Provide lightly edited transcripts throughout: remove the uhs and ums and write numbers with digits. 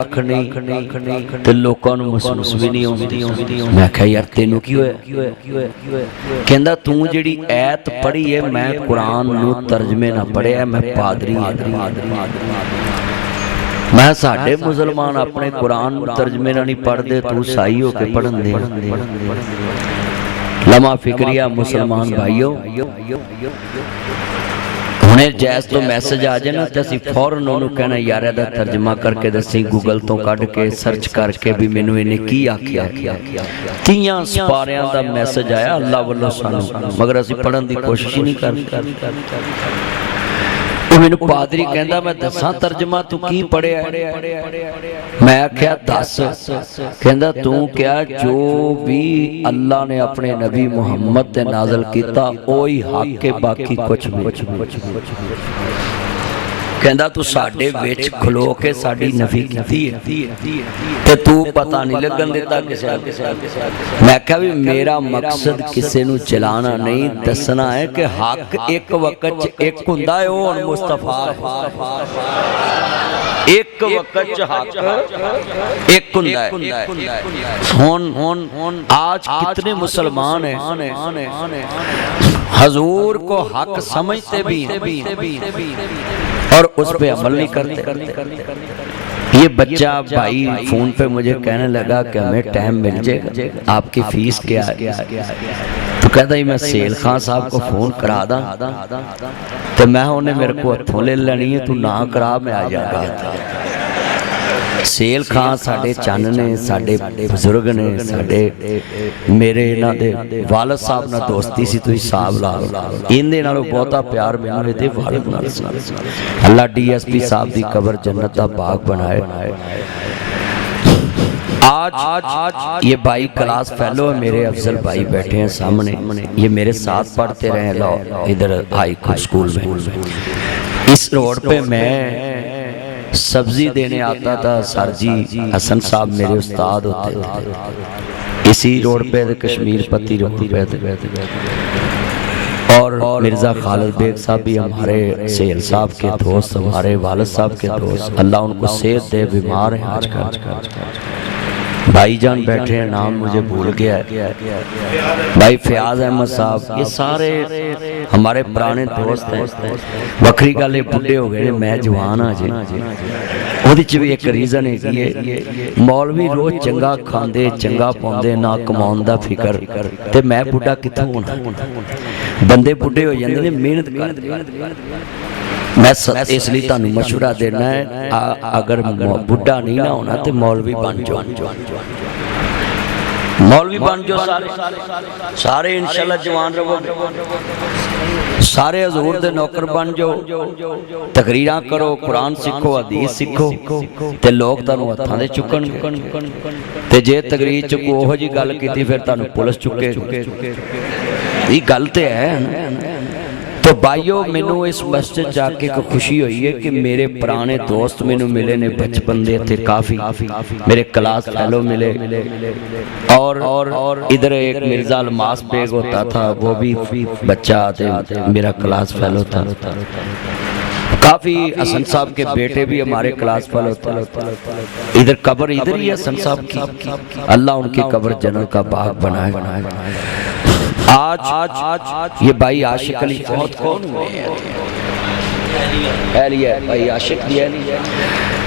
अख नहीं ते लोकां नूं महसूस भी नहीं होंदी। मैं आख्या यार तेनू की होया? कहंदा तू जिहड़ी ऐत पढ़ी है मैं कुरान नूं तर्जमे ना पढ़िया, मैं पादरी हां। मैं साडे मुसलमान अपने कुरान नूं तर्जमे ना नहीं पढ़दे, तू साई हो के पढ़न दे। लमा फिक्रिया मुसलमान भाइयों, हुणे जैस तो मैसेज आ जाए ना तो असीं फौरन उन्होंने कहना यार इहदा तर्जमा करके दसी, गूगल तो कढ़ के सर्च करके भी मैनू इन्हें की आखिया। 30 सपारियां दा मैसेज आया अल्लाह वल्लों सानू, मगर असीं पढ़न दी कोशिश ही नहीं करते। मैनू पादरी कहंदा मैं दसां तर्जमा तू की पढ़िया? मैं आख्या दस। कहंदा तू क्या जो भी अल्लाह ने अपने नबी मुहम्मद ते नाज़िल कीता ओही हक के, बाकी कुछ भी। कहंदा तू साडे विच खलो के साडी नफी कीती है ते तू पता नहीं लगन दिता किसे। मैं आख्या भी मेरा मकसद किसे नू जलाना नहीं, दसना है कि हक एक वक्त च एक हुंदा है, ओ हुण मुस्तफा एक वक्त च हक एक हुंदा है। हुण आज कितने मुसलमान हैं हजूर को हक समझते भी और उस पे अमल नहीं करते। ये बच्चा भाई फोन पे मुझे कहने लगा कि हमें टाइम मिल जाएगा, आपकी फीस क्या है? तो कहता ही मैं सेल खां साहब को फोन करा दा, तो मैं उन्हें मेरे को हथों ले लेनी है, तू ना करा मैं आ जाऊंगा। सेल खां साडे चन ने, साडे बजुर्ग ने, साडे मेरे इन्हां दे वालद साहब नाल दोस्ती सी, तुसीं हिसाब ला लो। इहदे नालों बहुता प्यार मैनूं इहदे वालद नाल सी। अल्लाह DSP साहब दी कबर जन्नत दा बाग बनाए। आज ये भाई क्लास फेलो है मेरे, अफजल भाई बैठे हैं सामने, ये मेरे साथ पढ़ते रहे लो इधर हाई स्कूल में। इस रोड पे मैं सब्जी देने आता था, सर जी हसन साहब मेरे उस्ताद होते थे। इसी रोड पे कश्मीर पत्ती रोड पे और मिर्ज़ा खालिद बेग साहब भी हमारे सेल साहब के दोस्त, हमारे वालिद साहब के दोस्त, अल्लाह उनको सेहत दे, बीमार हैं आजकल। भाईजान बैठे हैं, नाम मुझे भूल गया है, भाई फयाज अहमद साहब, ये सारे हमारे पुराने दोस्त हैं। वक्री गल ये बुढ़े हो गए, मैं जवान हाँ जी। ਉਹਦੇ ਚ ਵੀ ਇੱਕ ਰੀਜ਼ਨ ਹੈਗੀ ਹੈ, ਮੌਲਵੀ ਰੋਜ਼ ਚੰਗਾ ਖਾਂਦੇ ਚੰਗਾ ਪਾਉਂਦੇ, ਨਾ ਕਮਾਉਣ ਦਾ ਫਿਕਰ, ਤੇ ਮੈਂ ਬੁੱਢਾ ਕਿੱਥੋਂ ਹੋਣਾ? ਬੰਦੇ ਬੁੱਢੇ ਹੋ ਜਾਂਦੇ ਨੇ ਮਿਹਨਤ ਕਰਦੇ। मैं इसलिए तुहानू मशवरा देना है, अगर बुढ़ा नहीं ना होना तो मौलवी बन जाओ, मौलवी बन जाओ सारे इंशाल्लाह जवान रहोगे, सारे हजूर दे नौकर बन जाओ, तकरीरां करो, कुरान सीखो, हदीस सीखो, ते लोग तुहानू हत्थां दे चुकणगे, ते जे तकरीर च कोई ओहो जी गल कीती फिर तुहानू पुलिस चुके। ये गल ते है। तो भाइयों मैनू इस मस्जिद जाके को खुशी हुई है कि मेरे पुराने दोस्त मैनू मिले ने बचपन दे थे, काफ़ी मेरे क्लास फेलो मिले, और इधर एक मिर्ज़ा अलमास बेग होता था, वो भी बच्चा मेरा क्लास फेलो था। काफ़ी हसन साहब के बेटे भी हमारे क्लास फेलो थे। इधर कब्र इधर ही है हसन साहब की, अल्लाह उनकी कब्र जन्नत का बाग बनाए। आज ये भाई आशिक अली बहुत कौन हुए हैं? भाई आशिक भी है।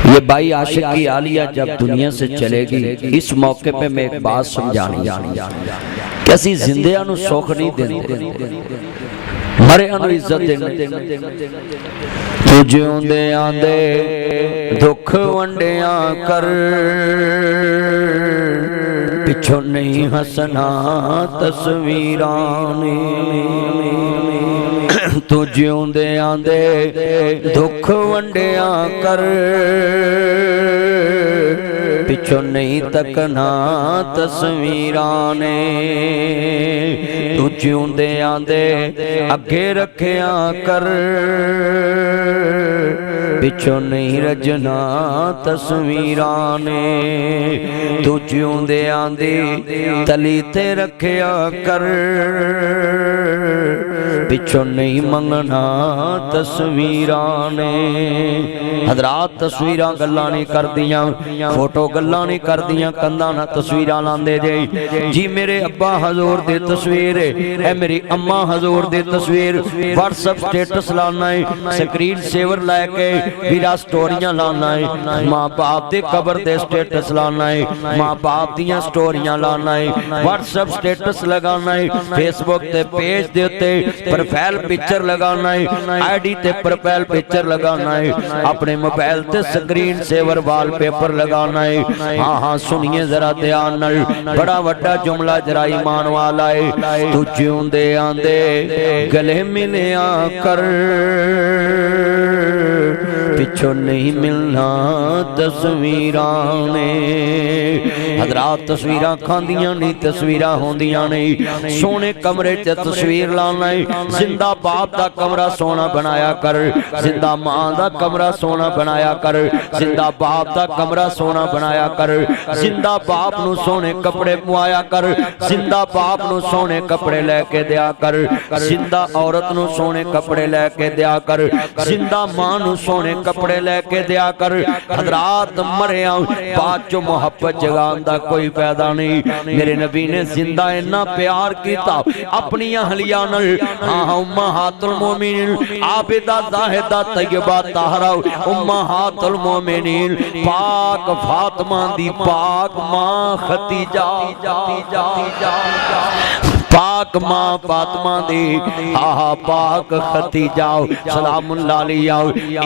ये भाई आशिक की आलिया जब दुनिया से चलेगी, इस मौके पे मैं एक बात समझानी कि असीं जिंदियां नूं सुख नहीं देंदे, मरियां नूं इज्जत देंदे। तू जिउंदियां दे दुख वंडिया कर, पिछों नहीं हसना तस्वीरां ने। तू जिउंदियां दे दुख वंडिया कर, पिछों नहीं तकना तस्वीरां ने। तू जिउंदियां दे अगे रखिया कर, पिछों नहीं रजना तस्वीरां ने तू जिउंदे आंदे तली ते रखिया कर पिछों नहीं मंगना तस्वीरां ने हजरात तस्वीरां गल्लां नहीं करदियां फोटो गल्लां नहीं करदियां कंधां नाल तस्वीरां लांदे जे जी मेरे अब्बा हजूर दी तस्वीर है मेरी अम्मा हजूर दी तस्वीर व्हाट्सएप स्टेटस लाना है स्क्रीन सेवर लैके वीरा स्टोरियां लाना है मां बाप दे कबर दे स्टेटस लाना है मां बाप दियां स्टोरियां लाना है व्हाट्सएप स्टेटस लगाना है फेसबुक ते पेज दे उत्ते प्रोफाइल पिक्चर लगाना है आईडी ते प्रोफाइल पिक्चर लगाना है अपने मोबाइल ते स्क्रीन सेवर वॉलपेपर लगाना है हाँ हाँ सुनिए जरा ध्यान नाल बड़ा वड्डा जुमला जरा ईमान वाला है तू जिउंदे आंदे गले मिलिया कर पिछों नहीं मिलना तस्वीरां ने हजरात तस्वीरां खांदियां नहीं तस्वीरां होंदियां नहीं सोने कमरे च तस्वीर लाना है जिंदा बाप दा कमरा सोना बनाया कर जिंदा मां दा कमरा सोना बनाया कर जिंदा बाप दा कमरा सोना बनाया कर जिंदा बाप नू सोने कपड़े पवाया कर जिंदा बाप नू सोने कपड़े लेके दिया कर जिंदा औरत नू सोने कपड़े लेके दिया कर जिंदा मां नू सोने कपड़े लेके दिया कर हजरात मरिया बाद चो मोहब्बत जगान दा कोई फायदा नहीं मेरे नबी ने जिंदा इन्ना प्यार किया अपनी अहलिया नाल हाँ उम्महातुल मोमिनीन आबिदा जाहिदा तय्यबा ताहरा उम्महातुल मोमिनीन पाक फातिमा दी पाक मां खदीजा पाक मां फातिमा दी आहा पाक खदीजा सलामुल्लाह अलैहा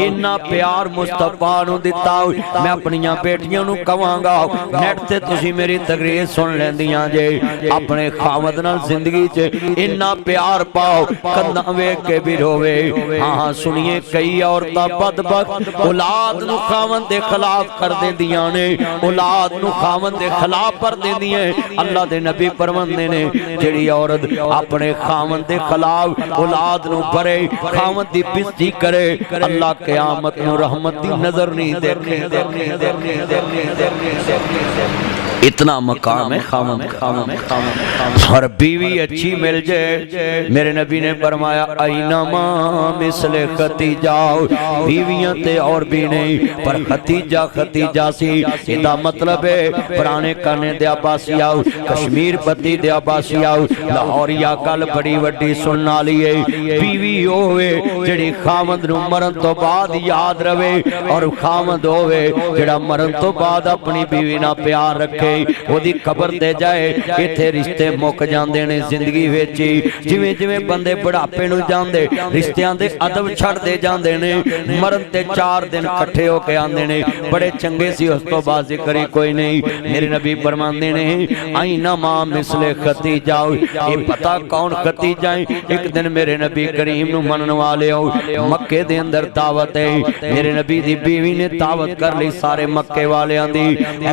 इन्ना प्यार मुस्तफा नू दिता मैं अपनियां बेटियां नू कवांगा नेट ते तुसी मेरी तकरीर सुन लैंदियां जे अपने खामद नाल जिंदगी च इन्ना प्यार पाओ कंधा वेख के भी रोवे हाँ हाँ सुनिए कई औरतां बदबख्त औलाद नू खामद दे खिलाफ कर देंदियां ने औलाद नू खामद दे खिलाफ कर देंदियां अल्लाह दे नबी फरमांदे ने जेड़ी औरत अपने खामद दे खिलाफ औलाद नू भरे खामद दी बेइज्जती करे अल्लाह क़यामत नू रहमत दी नजर नहीं देखे इतना मकाम है खामद हर बीवी अच्छी मिल जाए मेरे नबी ने फरमाया आईनामा मिसले खतीजा बीवियां ते और भी नहीं पर खतीजा सी इसदा मतलब है पुराने काने दे आबासिया कश्मीर पति दे आबासिया लाहौरिया गल बड़ी वड्डी सुनने वाली है बीवी होवे जेड़ी खामद नू मरन तो बाद याद रवे और खामद होवे जेड़ा मरन तो बाद अपनी बीवी नाल प्यार रखे ओदी कबर ते जाए इत्थे रिश्ते मुक जांदे ने जिंदगी विच जिवें जिवें बंदे बुढ़ापे नूं जांदे रिश्तियां दे अदब छड्डदे जांदे ने मरन ते 4 दिन इकट्ठे होके आंदे ने बड़े चंगे सी उस तो बाद जिक्र कोई नहीं मेरे नबी फरमांदे ने आईना मां मिसले खतीजा ये पता कौन खतीजा है एक दिन मेरे नबी करीम नूं मनन वाले आओ मक्के दे अंदर दावत है मेरे नबी दी बीवी ने दावत कर ली सारे मक्के वालियां दी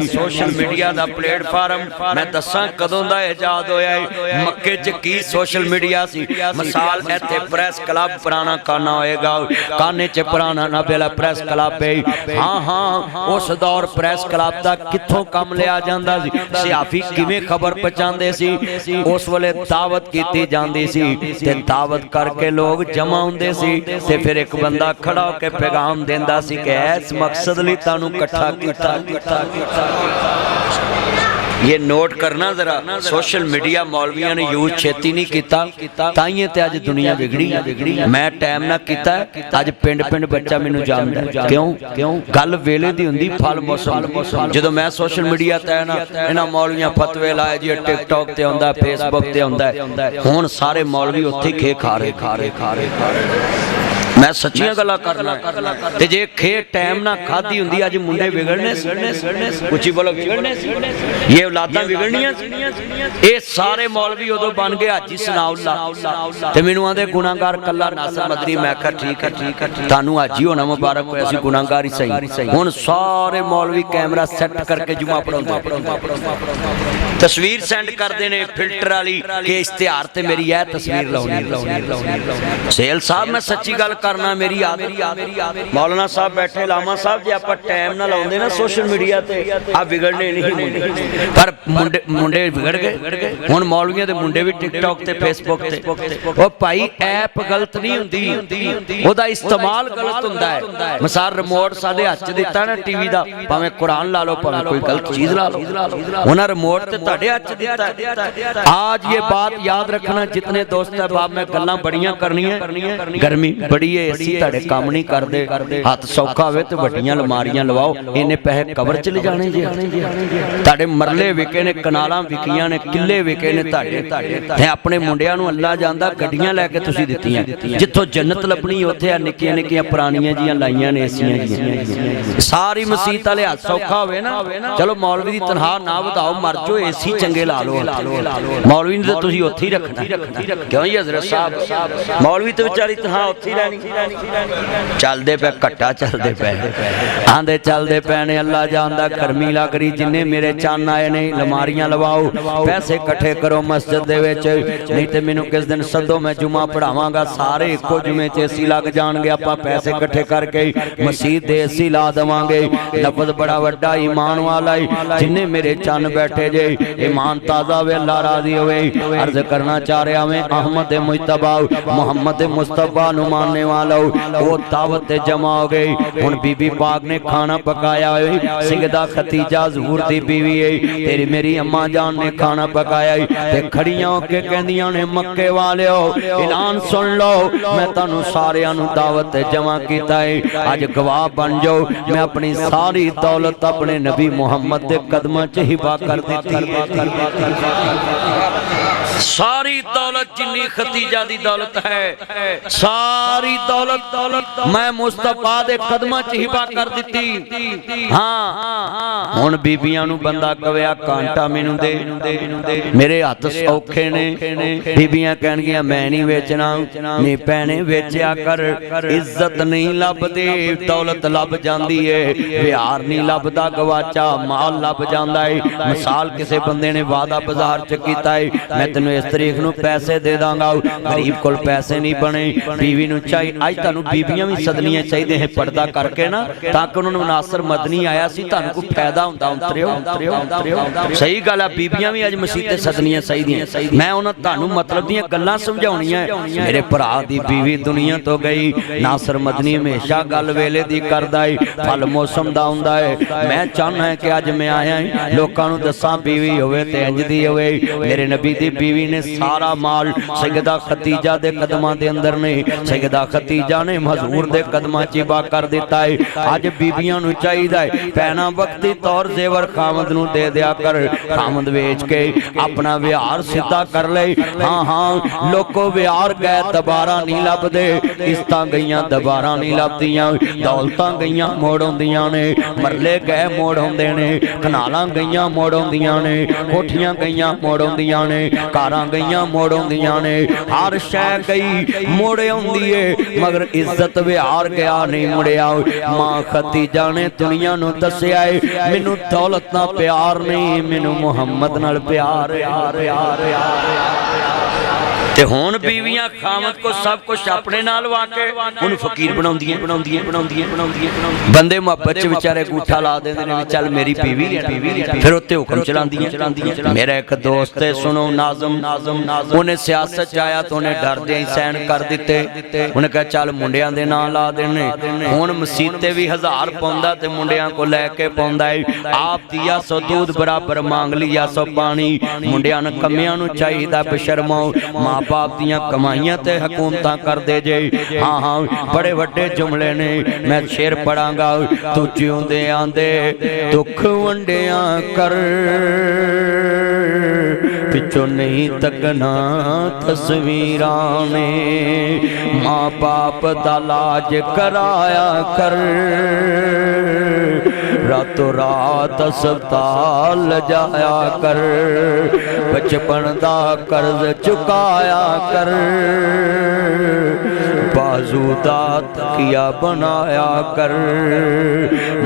सोशल मीडिया दा प्लेटफार्म मैं दसा कदों दा इजाद होया है मक्के च की सोशल मीडिया सी मिसाल इत्थे प्रेस क्लब पुराना काना होएगा काने च पुराना नाबेला प्रेस क्लब है हाँ हाँ उस दौर प्रेस क्लब दा कित्थों कम लिया जांदा सी सियाफी किवें खबर पहुंचांदे सी उस वेले दावत कीती जांदी सी ते दावत करके लोग जमा हुंदे सी ते फिर एक बंदा खड़ा होके पैगाम देंदा सी कि इस मकसद लई तानू इकट्ठा कीता ये नोट करना जरा सोशल मीडिया मौलवियों ने यूज छेती नहीं किया ताइए ते अज दुनिया बिगड़ी मैं टाइम ना किया अज पिंड पिंड बच्चा मैनू जानदा क्यों गल वेले दी हुंदी फल मौसम जदों मैं सोशल मीडिया ते ना इन्हां मौलवियां फतवे लाए जी टिकटॉक ते आउंदा फेसबुक ते आउंदा हुण सारे मौलवी उत्थे खे खा रहे मैं सच्चियां गल्लां करना ते जे खे टाइम ना खादी हुंदी अज मुंडे बिगड़ने उची बोलो बिगड़ने ये औलादां बिगड़नियां ये सारे मौलवी उदों बन गए हाजी सनाउल्लाह ते मैनूं आंदे गुनाहगार कल्ला नासर मदनी मैं आखिया ठीक है तानू हाजी होना मुबारक होया सी गुनाहगार ही सही हुण सारे मौलवी कैमरा सेट करके जुमा पढ़ाउंदे तस्वीर सेंड करते ने फिल्टर वाली के इश्तिहार ते मेरी यह तस्वीर लाउणी सेल साहब मैं सच्ची गल करना मेरी आदत। मौलाना साहब बैठे, लामा साहब जे आप टाइम ना लाउंदे ना सोशल मीडिया ते आ बिगड़ने नहीं मुंडे, पर मुंडे बिगड़ गए। हुण मौलवियां दे मुंडे भी टिकटॉक ते फेसबुक ते ओ भाई ऐप गलत नहीं हुंदी, ओदा इस्तेमाल गलत हुंदा है। मिसाल रिमोट साडे हत्थ च दित्ता ना टीवी दा, भावें कुरान ला लो भावें कोई गलत चीज ला लो, उन्हां रिमोट ते तुहाडे हत्थ च दित्ता है। आज ये बात याद रखना जितने दोस्त है बाप, मैं गल्लां बड़ियां करनियां, गर्मी बड़ी है एसी तुहाडे काम नहीं करदे, हत्थ सौखा होवे ते वड्डियां अलमारियां लवाओ, इन्ने पैसे कवर च ले जाने जे। तुहाडे मरले विके ने, कनालां विकियां ने, किले विके ने तुहाडे, ते अपने मुंडियां नूं अल्लाह जानदा गड्डियां लैके तुसीं दित्तियां, जिੱਥੋਂ जन्नत लभनी उत्थे आ निक्कियां निक्कियां पुरानियां जियां लाइयां ने एसियां जियां। सारी मसीत वाले हत्थ सौखा होवे ना, चलो मौलवी दी तनख्वाह ना वधाओ, मर जाओ एसी चंगे ला लो, मौलवी ने तो तुसीं उत्थे ही रखना, क्यों जी हज़रत साहब? मौलवी तो बेचारी तनख्वाह उत्थे ही रहनी। चलदे पे घट्टा चलदे पे आंदे चलदे पे ने, अल्लाह जानदा गर्मी लग रही, जिन्ने मेरे चन्न आए ने अलमारियां लवाओ, पैसे इकट्ठे करो मस्जिद दे विच, नहीं ते मैनूं किस दिन सदो, मैं जुमा पढ़ावांगा, सारे इक्को जुमे च एसी लग जाणगे, आपां पैसे इकट्ठे करके मसीत दे एसी ला देवांगे। लफ्ज़ बड़ा वड्डा ईमान वाला, जिन्ने मेरे चन्न बैठे जे ईमान ताज़ा वे, अल्लाह राज़ी होवे। अर्ज करना चाह रहा मैं, अहमद मुजतबा मोहम्मद मुस्तफा नु मानने वाला वो दावत जमा हो गई। हुण बीबी पाक ने खाना पकाया, सिगदा खतीजा ज़हूर दी बीवी है, तेरी मेरी अम्मा जान ने खाना पकाया, ते खड़ियां होके कहंदियां ने मक्के वालिओ ऐलान सुन लो, मैं तुहानू सारियां नू दावत जमा कीता है, अज गवाह बन जाओ, मैं अपनी सारी दौलत अपने नबी मुहम्मद दे कदमां च हिबा कर दी। सारी दौलत जिन्नी खतीजा दी दौलत है, सारी दौलत मैं मुस्तफा दे कदमां च हिबा कर दिती। हाँ हुण बीबियां नू बंदा कवे कांटा मैनू दे, मेरे हत्थ सौखे ने, बीबियां कहणगियां मैं नहीं वेचना, नहीं भैणे वेचिया कर, इज्जत नहीं लभदी, दौलत लभ जांदी है, प्यार नहीं लभदा, गवाचा माल लभ जांदा है। मिसाल किसी बंदे ने वादा बाजार च कीता है, मैं तेनू इस तरीक नू पैसे दे दांगा, गरीब कोल पैसे नहीं बने, बीवी नू चाहिए, अज तुहानू बीबियां भी सदनियां चाहिए हैं पर्दा करके ना, ताकि उन्होंने नासर मदनी आया सी, तुहानू कोई फायदा हुंदा। उतरियो सही गल है, बीबियां भी अज मसीते सदनियां चाहिए। मैं उन्होंने तुहानू मतलब दियां गल्लां समझाउणियां, मेरे भरा दी बीवी दुनिया तो गई, नासर मदनी हमेशा गल वेले दी करदा है, फल मौसम दा हुंदा है। मैं चाहना है कि अज मैं आया लोकां नू दसां बीवी होवे ते इंज दी होवे। मेरे नबी दी बीवी ने सारा माल सैयदा खतीजा दे कदमां दे अंदर ने, सैयदा खतीजा ने हजूर दे कदमां च हिबा कर दिता है। अज बीबियां नू चाहिदा है पैना वक्ती तौर जेवर खामद नू दे दिया कर, खामद वेच के अपना विहार सीधा कर ले। हाँ हाँ लोको विहार गए दबारा नहीं लभदे, इस्तां गईयां दबारा नहीं लभदियां, दौलतां गईयां मोड़ आउंदियां ने, मरले गए मोड़ आउंदे ने, कनालां गईयां मोड़ आउंदियां ने, कोठियां गईयां मोड़ आउंदियां ने, कारां गईयां मोड़ आउंदियां ने, हर शै गई मोड़ आउंदी है, मगर इज्जत विहार गया नहीं मुड़िया। मां खतीजा ने दुनिया नू दस्सिया है मैनू दौलत नाल प्यार नहीं, मैनू मुहम्मद नाल प्यार ते हुण बीवियां खामद को सब कुछ अपने नाल वाके उन्हें फकीर बनाउंदियां। बंदे मुहब्बत च बेचारे अंगूठा ला देंदे ने, चल मेरी बीवी है, फिर उत्ते हुक्म चलांदियां। मेरा एक दोस्त है सुनो नाज़म, उन्हें सियासत च आया तो उन्हें डरदे ही सैन कर दिते, उन्हें कहा चल मुंडियां दे नां ला देने। हुण मसीते भी 1000 पाउंदा ते मुंडियां को लैके पाउंदा है, आप दिया सो दूध बराबर मांग लिया सो पानी। मुंडियां नूं कमियां नूं चाहीदा बेशर्मो, मां बाप दियां कमाइयां ते हुकूमतां कर दे जे। हाँ हाँ बड़े वड्डे जुमले ने, मैं शेर पढ़ांगा। तू जिउंदे आंदे दुख वंडिया कर, पिछों नहीं तकना तस्वीरां ने, मां बाप दा लाज कराया कर, रातों रात अस्पताल जाया कर, बचपन दा कर्ज चुकाया कर, बाजू दा तकिया बनाया कर,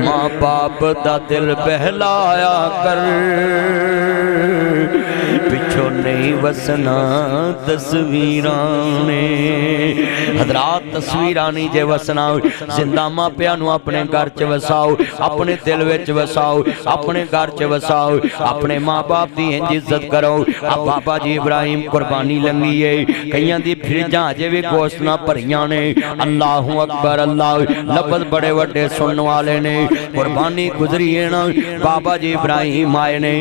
मां बाप दा दिल बहलाया कर, पिछों नहीं वसना तस्वीरां ने। हजरात तस्वीरां नहीं जे वसना, जिंदा मापिया नूं अपने घर च वसाओ, अपने दिल विच वसाओ, अपने घर च वसाओ, अपने माँ बाप की इंज इज्जत करो। अब बाबा जी इब्राहिम कुर्बानी लंघी है, कईयां दी फ्रिजां अजे भी गोश्त ना भरियां ने। अल्लाहु अकबर अल्लाह लफ्ज़ बड़े वड्डे सुनने वाले ने। कुर्बानी गुजरी है ना, बाबा जी इब्राहिम आए ने।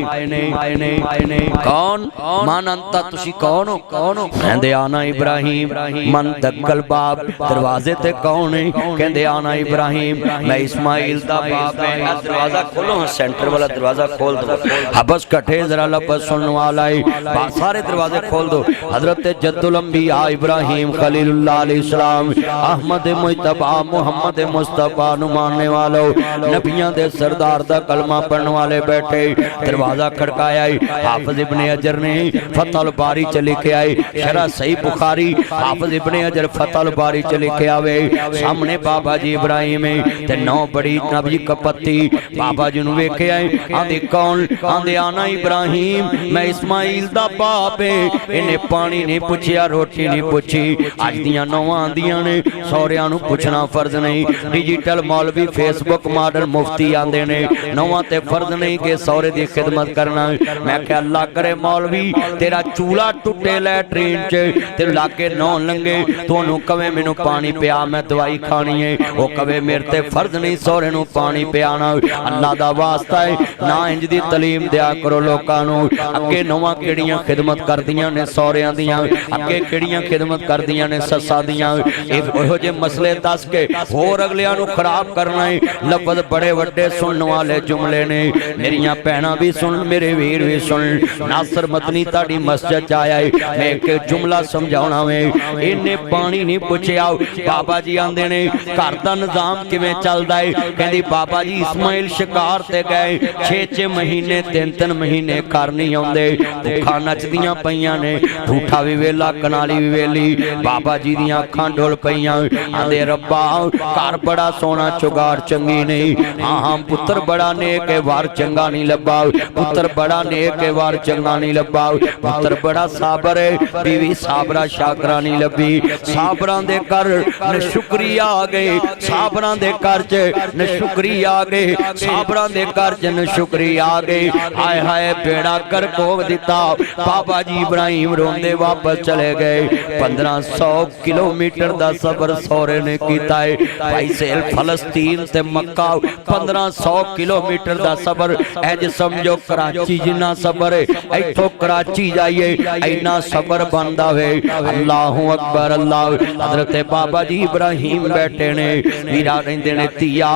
कौन मन अंता तुसी कौन हो? कहंदे आना इब्राहिम। मन दक्कल बाप दरवाजे ते कौन है? कहंदे आना इब्राहिम, मैं इस्माइल दा बाप है। दरवाजा खोलो, सेंटर वाला दरवाजा खोल दो। हबस कटे जरा लफ्ज़ सुनने वाला है, सारे दरवाजे खोल दो। हजरत जद्दुल अंबिया इब्राहिम खलीलुल्लाह अलैहिस्सलाम, अहमद मुज्तबा मुहम्मद मुस्तफा नु मानने वालों, नबियां दे सरदार दा कलमा पढ़ने वाले बैठे। दरवाजा खड़काया, हाफिज इब्ने अजर ने फतहुल बारी च लिखे आए, शरह सही बुखारी हाफिज इब्ने अजर फतहुल बारी च लिखे आवे। सामने बाबा जी इब्राहिम ते नौ बड़ी नबी कपत्ती बाबा जी नु वेखे आए। आंदे कौन? आंदे आना इब्राहिम, मैं इस्माइल दा बाप है। इन्हें पानी नहीं पुछया, रोटी नहीं पुछी। अज दियां नौवां आंदियां ने, सौरियां नु पुछना फर्ज नहीं। डिजिटल मौलवी फेसबुक मॉडल मुफ्ती आंदे ने, नौवां ते फर्ज नहीं कि सौरे दी खिदमत करना। मैं क्या अल्लाह करे मौलवी तेरा चूल्हा टुटे लैट्रीन च ते लाके नौ लंघे, तोनू कवे मैनू पानी पिया, मैं दवाई खानी है। वो कवे मेरे ते फर्ज नहीं सौरे नू पानी पियाना। अल्लाह दा वास्ता है ना इंज दी तलीम दिया करो लोकां नू। अगे नौवां किहड़ियां खिदमत करदियां ने सौरियां दियां, अगे किहड़ियां खिदमत करदियां ने सस्सां दियां। इहो जे मसले दस के होर अगलियां नू खराब करना है। लफ्ज़ बड़े वड्डे सुनने वाले जुमले ने। मेरियां भैणां भी सुन, मेरे वीर भी सुन। नासर मदनी ताड़ी मस्जिद च आया है, मैं एक जुमला समझाउणा वे। इन्हें पानी नहीं पुछया। बाबा जी आंदे ने घर दा निजाम किवें चलदा है? कहंदी बाबा जी इस्माइल शिकार ते गए, 6-6 महीने 3-3 महीने घर नहीं आउंदे। भुखा नचदियां पईयां ने, ठूठा भी वेला कनाली भी वेली। बाबा जी दियां अखां डुल पईयां। आंदे रब्बा घर बड़ा सोहना, चुगाड़ चंगी नहीं। हाँ पुत्र बड़ा नेक है, वार चंगा नहीं लब्बा। पुत्र बड़ा नेक है, वार चंगा नहीं लब्बा। पुत्र बड़ा साबर है, बीवी साबरा शाकरा नहीं लब्बी। साबरां दे घर न शुक्रिया आ गए, साबरां दे घर च न शुक्रिया आ गए, साबरां दे घर च न शुक्रिया आ गए। हाय हाय बेड़ा कर कोव दिता। बाबा जी इब्राहिम रोंदे वापस चले गए। 1500 किलोमीटर दा सफर सौरे ने कीता है। भाई सेल फलस्तीन ते मक्का 1500 किलोमीटर दा सफर। एज समझो कराची जिन्ना सफर है, इथों कराची जाइए इन्ना सफर बनदा वे। अल्लाहु अकबर अल्लाह। हजरत बाबा जी इब्राहिम बैठे ने, वीरा रहिंदे ने धीया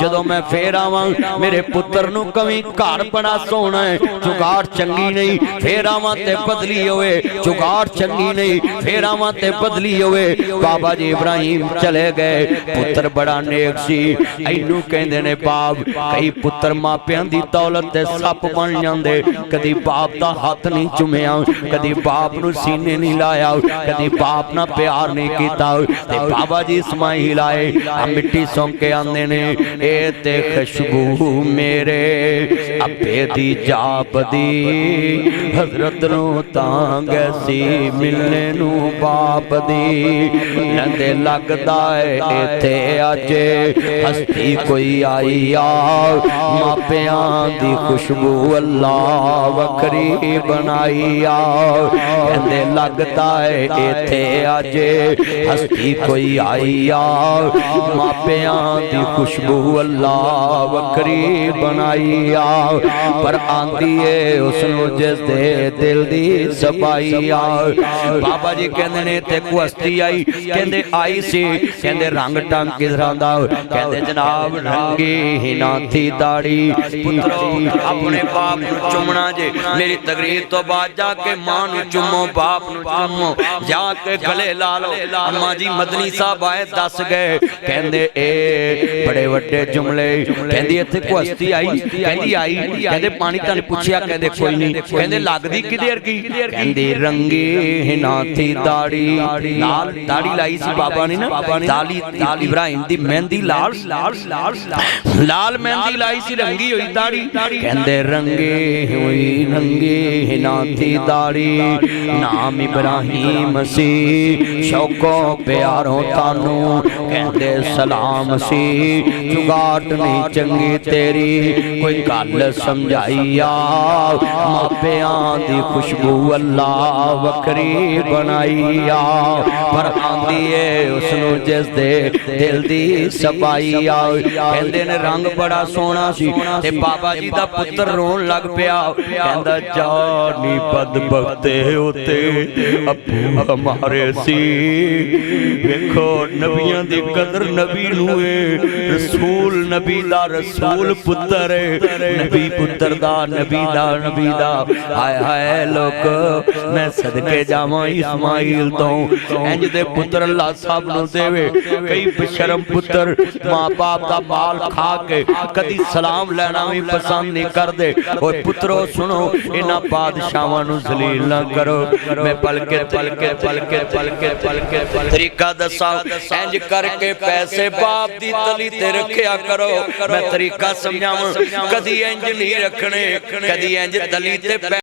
जदों मैं फेर आवां मेरे पुत्र नू कवी घर बड़ा सोहना है, जुगाड़ चंगी नहीं। फेर आवां ते बदली होवे, जुगाड़ चंगी नहीं। फेर आवां ते बदली होवे। बाबा जी इब्राहिम चले गए। पुत्र बड़ा नेक सी। इनू कहंदे ने बाप, कई पुत्र मापियां दी दौलत ते सप बन जांदे। कदी बाप दा हाथ नहीं चुमिया, कदी बाप नू सीने नहीं लाया, कदी बाप ना प्यार नहीं कीता। ते बाबा जी इस्माइल आए, मिट्टी सौंक के आंदे ने, ए ते खुशबू मेरे अब्बे दी जाप दी। हजरत नू तांग सी मिलने नू बाप दी। लंदे लगदा है इत्थे अज हस्ती कोई आई आ। मापियां दी खुशबू अल्लाह वखरी बनाई आ। कहंदे लगदा है इत्थे अज हस्ती कोई आई आ। मापियां दी खुशबू अल्लाह वखरी बनाई आ। पर आंदी है उसनू जिस दे दिल दी सफाई आ। बाबा जी कहंदे ने इत्थे को हस्ती आई। कहंदे आई सी, कहंदे रंग टंग किस तरह दा? कहंदे जनाब रंगी ही ना थी दाढ़ी। पुत्रो अपने बाप नू चुमना जे, मेरी तकरीर तो बाद जाके मां नू चुमो, बाप नू चुमो, जाके गले ला लो। अम्मा जी मदनी साहब आए दस गए। कहंदे ए बड़े वड्डे जुमले। कहंदी इत्थे को हस्ती आई। कहंदी आई। कहंदे पानी तां पुछया? कहंदे कोई नहीं। कहंदे लगदी किदे वर्गी? कहंदी रंगी ही ना थी दाढ़ी। लाल दाढ़ी लाई सी बाबा ने ना, दाली इब्राहिम दी मेहंदी लाल लाल मेहंदी लाई सी, रंगी हुई दाढ़ी। कहंदे रंगी हुई रंगी ही ना नाती दाड़ी नाम इब्राहिम सी शौको प्यारों तानू कहते सलाम सी जुगाट नहीं चंगी तेरी कोई गल समझाई आ मापियां दी खुशबू अल्लाह वक्री बनाई आ पर आंदी है उसनू जिस दे दिल दी सफाई आ कहंदे ने रंग बड़ा सोहना सी ते बाबा जी दा पुत्र रोन लग पिया कहंदा जानी बदबख्ते होते अबू हमारे सी देखो नबियां दी कदर नबी नू है रसूल नबी दा रसूल पुत्र है नबी पुत्र दा नबी दा हाय हाय लोक मैं सदके जावां इस्माइल तो इंज दे पुत्र अल्लाह साहब नू देवे कई बेशरम पुत्र मां बाप दा माल खा के कदी सलाम लेना भी पसंद नहीं करदे और पुत्रो सुनो इन्हां बादशाहां नू जलील ना करो मैं पल के तरीका दसा इंज करके पैसे बाप दी तली ते रखया करो मैं तरीका समझावां कदी इंज नहीं रखने कदी इंज तली ते